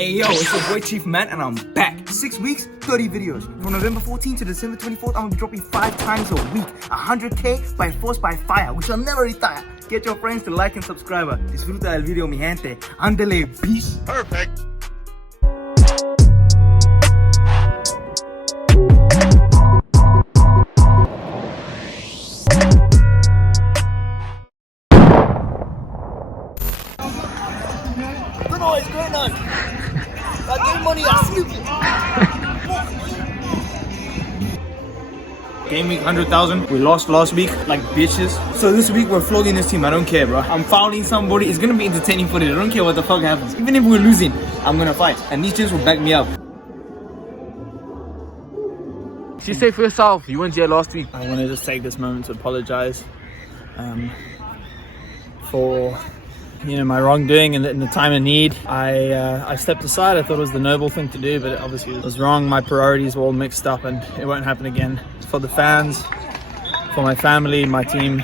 Hey yo, it's your boy Chief Matt and I'm back. 6 weeks, 30 videos. From November 14th to December 24th, I'm gonna be dropping 5 times a week. 100k by force by fire. We shall never retire. Get your friends to like and subscribe. Disfruta el video, mi gente. Andale, peace. Perfect. Good noise, great noise. I get money, I sleep. Game week 100,000. We lost last week like bitches. So this week we're flogging this team. I don't care, bro. I'm fouling somebody. It's gonna be entertaining footage. I don't care what the fuck happens. Even if we're losing, I'm gonna fight. And these chicks will back me up. You say for yourself, you went here last week. I want to just take this moment to apologize for my wrongdoing in the time of need. I stepped aside. I thought it was the noble thing to do, but obviously it was wrong. My priorities were all mixed up and it won't happen again. For the fans, for my family, my team,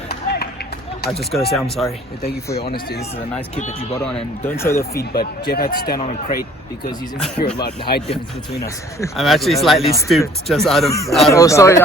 I just gotta say I'm sorry. Thank you for your honesty. This is a nice kid that you got on, and don't show the feet, but Jeff had to stand on a crate because he's insecure about the height difference between us. I'm actually slightly stooped just out of sorry.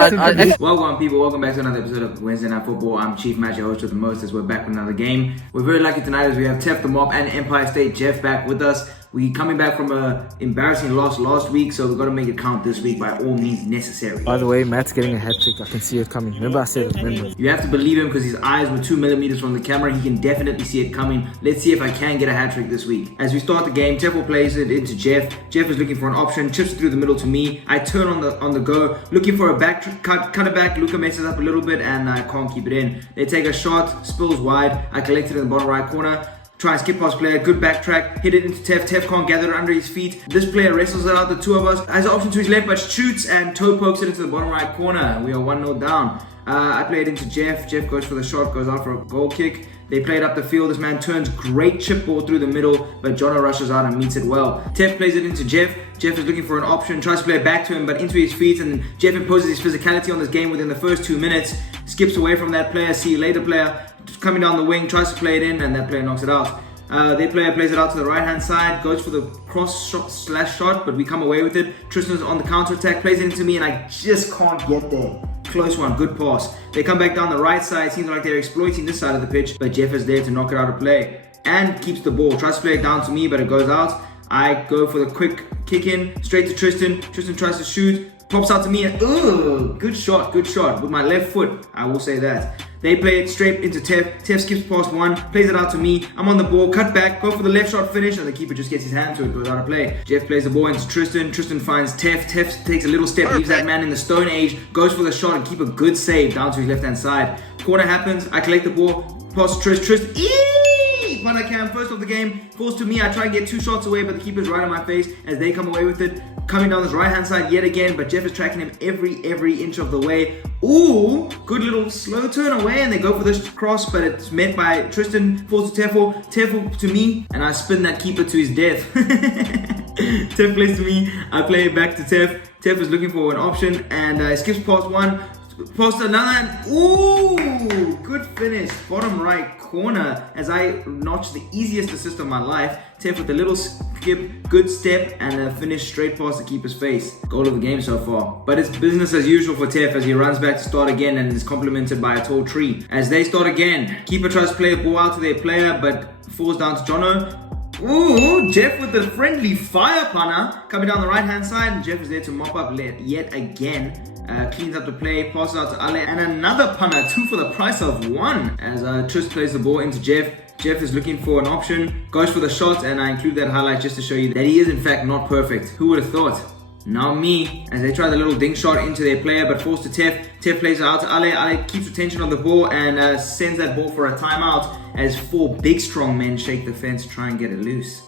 Welcome people, welcome back to another episode of Wednesday Night Football. I'm Chief Match, your host with the most, as we're back with another game. We're very lucky tonight as we have Tef the Mob and Empire State Jeff back with us. We coming back from a embarrassing loss last week, so we've got to make it count this week by all means necessary. By the way, Matt's getting a hat trick. I can see it coming. Remember I said it, remember? You have to believe him because his eyes were 2 millimeters from the camera. He can definitely see it coming. Let's see if I can get a hat trick this week. As we start the game, Tef will plays it into Jeff. Jeff is looking for an option, chips through the middle to me. I turn on the go, looking for a back cut it back. Luca messes up a little bit and I can't keep it in. They take a shot, spills wide. I collect it in the bottom right corner. Try and skip past player, good backtrack, hit it into Tef. Tef can't gather it under his feet. This player wrestles it out, the two of us. Has an option to his left, but shoots and toe pokes it into the bottom right corner. We are 1-0 down. I play it into Jeff. Jeff goes for the shot, goes out for a goal kick. They play it up the field. This man turns, great chip ball through the middle, but Jono rushes out and meets it well. Tef plays it into Jeff. Jeff is looking for an option, tries to play it back to him, but into his feet, and Jeff imposes his physicality on this game within the first 2 minutes. Skips away from that player, see you later player. Coming down the wing, tries to play it in, and that player knocks it out. Their player plays it out to the right hand side, goes for the cross shot / shot, but we come away with it. Tristan's on the counter attack, plays it into me, and I just can't get there. Close one, good pass. They come back down the right side, seems like they're exploiting this side of the pitch, but Jeff is there to knock it out of play and keeps the ball. Tries to play it down to me, but it goes out. I go for the quick kick in, straight to Tristan. Tristan tries to shoot, pops out to me, and good shot with my left foot, I will say that. They play it straight into Tef. Tef skips past one, plays it out to me. I'm on the ball, cut back, go for the left shot finish, and the keeper just gets his hand to it, goes out of play. Jeff plays the ball into Tristan. Tristan finds Tef. Tef takes a little step, leaves that man in the stone age, goes for the shot and keep a good save down to his left hand side. Corner happens, I collect the ball, pass to Tristan. When I can, first of the game, falls to me. I try and get 2 shots away, but the keeper's right on my face as they come away with it. Coming down this right hand side yet again, but Jeff is tracking him every inch of the way. Ooh, good little slow turn away, and they go for this cross, but it's met by Tristan. Falls to Tefel, Tefel to me, and I spin that keeper to his death. Tef plays to me, I play it back to Tef. Tef is looking for an option, and skips past one, past another, and ooh, good finish, bottom right corner, as I notch the easiest assist of my life. Tef with a little skip, good step, and a finish straight past the keeper's face. Goal of the game so far. But it's business as usual for Tef as he runs back to start again and is complimented by a tall tree. As they start again, keeper tries to play a ball out to their player, but falls down to Jono. Ooh, Jeff with the friendly fire punter coming down the right hand side, and Jeff is there to mop up yet again. Cleans up the play, passes out to Ale, and another punter, 2 for the price of 1. As Trist plays the ball into Jeff. Jeff is looking for an option, goes for the shot, and I include that highlight just to show you that he is in fact not perfect. Who would have thought? Now me, as they try the little dink shot into their player, but forced to Tef. Tef plays it out to Ale. Ale keeps retention of the ball and sends that ball for a timeout as 4 big strong men shake the fence to try and get it loose.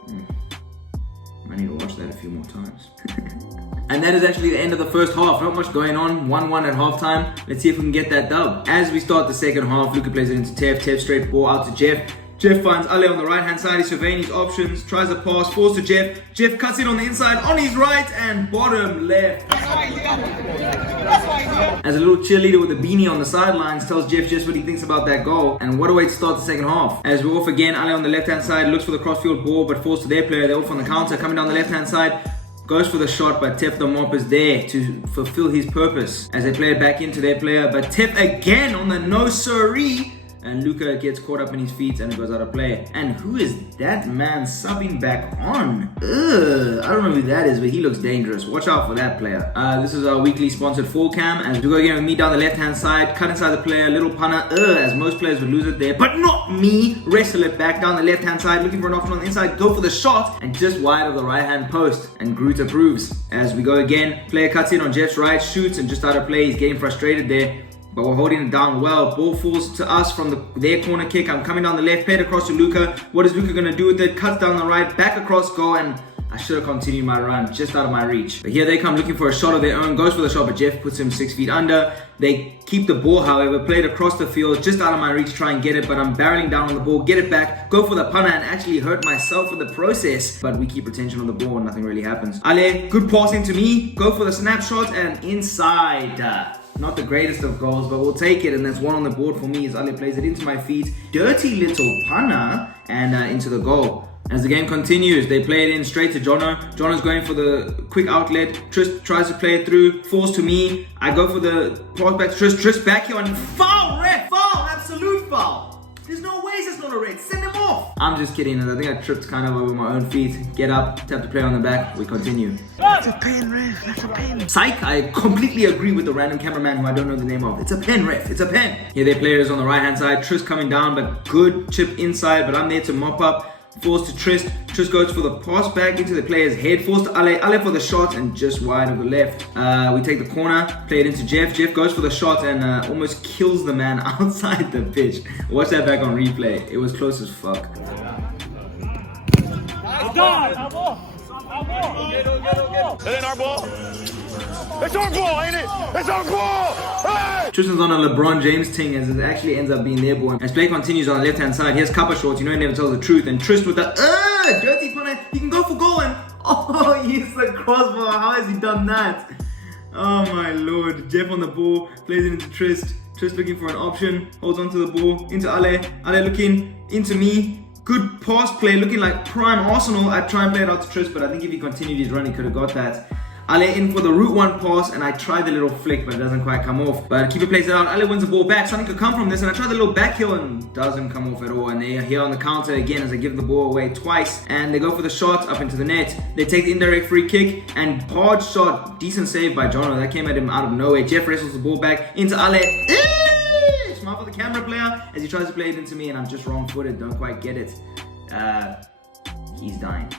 I need to watch that a few more times. And that is actually the end of the first half. Not much going on. 1-1 at halftime. Let's see if we can get that dub. As we start the second half, Luca plays it into Tef. Tef straight ball out to Jeff. Jeff finds Ale on the right hand side. He's surveying his options, tries a pass, falls to Jeff. Jeff cuts in on the inside, on his right and bottom left. As a little cheerleader with a beanie on the sidelines tells Jeff just what he thinks about that goal. And what a way to start the second half. As we're off again, Ale on the left hand side looks for the crossfield ball but falls to their player. They're off on the counter, coming down the left hand side. Goes for the shot, but Tef the mop is there to fulfill his purpose as they play it back into their player. But Tef again on the no siree, and Luca gets caught up in his feet and it goes out of play. And who is that man subbing back on? I don't know who that is, but he looks dangerous. Watch out for that player. This is our weekly sponsored full cam. As we go again with me down the left hand side, cut inside the player, little punter. As most players would lose it there, but not me. Wrestle it back down the left hand side, looking for an option on the inside. Go for the shot, and just wide of the right hand post. And Groot approves. As we go again, player cuts in on Jeff's right, shoots, and just out of play. He's getting frustrated there, but we're holding it down well. Ball falls to us from their corner kick. I'm coming down the left, played across to Luca. What is Luca going to do with it? Cuts down the right, back across goal, and I should have continued my run, just out of my reach. But here they come looking for a shot of their own. Goes for the shot, but Jeff puts him 6 feet under. They keep the ball, however, played across the field, just out of my reach to try and get it, but I'm barreling down on the ball, get it back, go for the punter, and actually hurt myself in the process. But we keep retention on the ball and nothing really happens. Ale, good pass into me, go for the snapshot, and inside. Not the greatest of goals, but we'll take it, and that's one on the board for me as Ale plays it into my feet. Dirty little punter, and into the goal. As the game continues, they play it in straight to Jono. Jono's going for the quick outlet. Trist tries to play it through, falls to me. I go for the pass back to Trist. Trist back here and foul, ref, foul, absolute foul. There's no ways it's not a red. Send him off. I'm just kidding. I think I tripped kind of over my own feet. Get up, tap the player on the back. We continue. That's a pen, ref. That's a pen. Psych, I completely agree with the random cameraman who I don't know the name of. It's a pen, ref. It's a pen. Here their players on the right hand side. Trist coming down, but good chip inside. But I'm there to mop up. Falls to Trist. Trist goes for the pass back into the player's head. Falls to Ale. Ale for the shot and just wide of the left. We take the corner. Play it into Jeff. Jeff goes for the shot and almost kills the man outside the pitch. Watch that back on replay. It was close as fuck. It ain't our ball. It's our ball, ain't it? It's our ball! Hey! Tristan's on a LeBron James thing as it actually ends up being their ball. As play continues on the left hand side, here's Kappa shorts. You know he never tells the truth. And Trist with the dirty punter. He can go for goal and oh, he's the crossbar. How has he done that? Oh my lord. Jeff on the ball, plays it into Trist. Trist looking for an option, holds onto the ball, into Ale. Ale looking into me. Good pass play, looking like prime Arsenal. I try and play it out to Trist, but I think if he continued his run, he could have got that. Ale in for the route one pass, and I tried the little flick, but it doesn't quite come off. But keeper plays it out. Ale wins the ball back. Something could come from this, and I tried the little back heel and doesn't come off at all. And they're here on the counter again as I give the ball away twice. And they go for the shot up into the net. They take the indirect free kick, and hard shot, decent save by Jono. That came at him out of nowhere. Jeff wrestles the ball back into Ale. Smart for the camera player as he tries to play it into me, and I'm just wrong-footed. Don't quite get it. He's dying.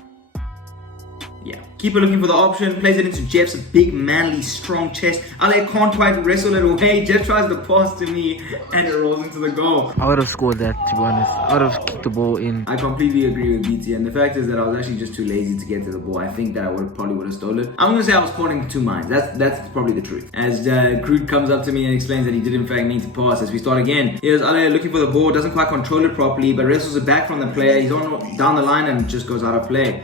Yeah. Keeper looking for the option, plays it into Jeff's big, manly, strong chest. Ale can't quite wrestle it away. Jeff tries to pass to me, and it rolls into the goal. I would have scored that, to be honest. I would have kicked the ball in. I completely agree with BT, and the fact is that I was actually just too lazy to get to the ball. I think that I probably would have stolen it. I'm gonna say I was caught in two minds. That's probably the truth. As Groot comes up to me and explains that he did in fact need to pass. As we start again, here's Ale looking for the ball, doesn't quite control it properly, but wrestles it back from the player. He's on down the line and just goes out of play.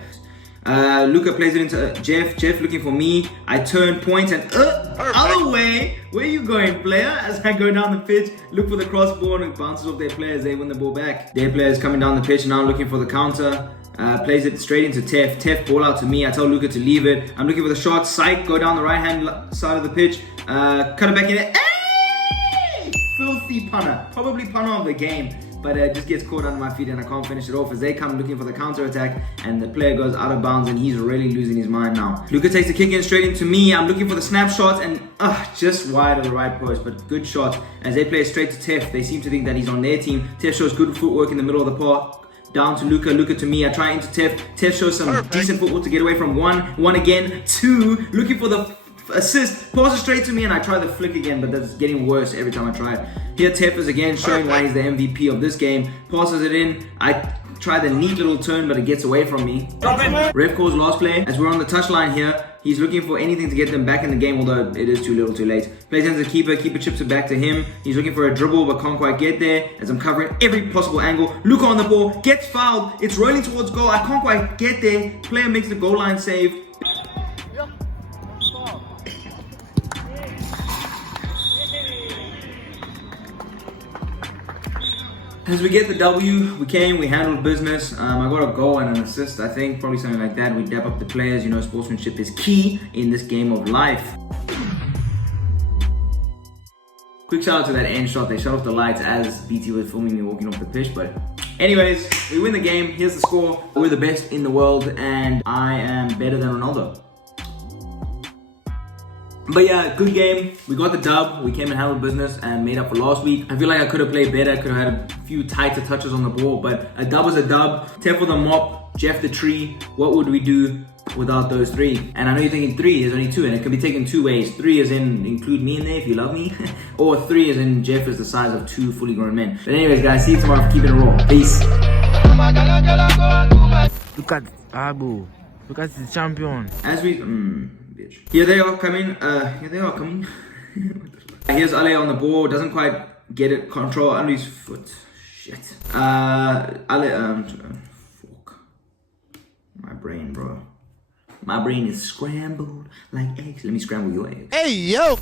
Luca plays it into Jeff. Jeff looking for me. I turn, point, and other way. Where you going, player? As I go down the pitch, look for the cross ball and it bounces off their players. They win the ball back. Their players coming down the pitch now looking for the counter. Plays it straight into Tef. Tef ball out to me. I tell Luca to leave it. I'm looking for the shot. Psych, go down the right hand side of the pitch. Cut it back in there. Hey! Filthy punter. Probably punter of the game. But it just gets caught under my feet and I can't finish it off as they come looking for the counter attack and the player goes out of bounds and he's really losing his mind now. Luca takes the kick in straight into me. I'm looking for the snapshot and just wide of the right post, but good shot as they play straight to Tef. They seem to think that he's on their team. Tef shows good footwork in the middle of the park. Down to Luca, Luca to me. I try into Tef. Tef shows some decent footwork to get away from one again, two. Looking for the assist, passes straight to me, and I try the flick again, but that's getting worse every time I try it. Here Tef is again showing why he's the MVP of this game. Passes it in. I try the neat little turn, but it gets away from me. Ref calls last play. As we're on the touchline here, he's looking for anything to get them back in the game, although it is too little too late. Plays into the keeper chips it back to him. He's looking for a dribble, but can't quite get there, as I'm covering every possible angle. Luca on the ball, gets fouled. It's rolling towards goal. I can't quite get there. Player makes the goal line save. As we get the W, we handled business. I got a goal and an assist, I think, probably something like that. We dap up the players. You know, sportsmanship is key in this game of life. Quick shout out to that end shot. They shut off the lights as BT was filming me walking off the pitch. But anyways, we win the game. Here's the score. We're the best in the world and I am better than Ronaldo. But yeah, good game. We got the dub. We came and handled business and made up for last week. I feel like I could have played better. I could have had a few tighter touches on the ball, but a dub is a dub. Tef the mop, Jeff the tree. What would we do without those three? And I know you're thinking 3, there's only 2, and it can be taken 2 ways. 3 is in include me in there if you love me, or 3 is in Jeff is the size of 2 fully grown men. But anyways, guys, see you tomorrow for keeping it raw. Peace. Look at Abu. Look at the champion. As we Here they are coming. Here's Ale on the ball. Doesn't quite get it. Control under his foot. Shit. Ale. Fuck. My brain, bro. My brain is scrambled like eggs. Let me scramble your eggs. Hey, yo!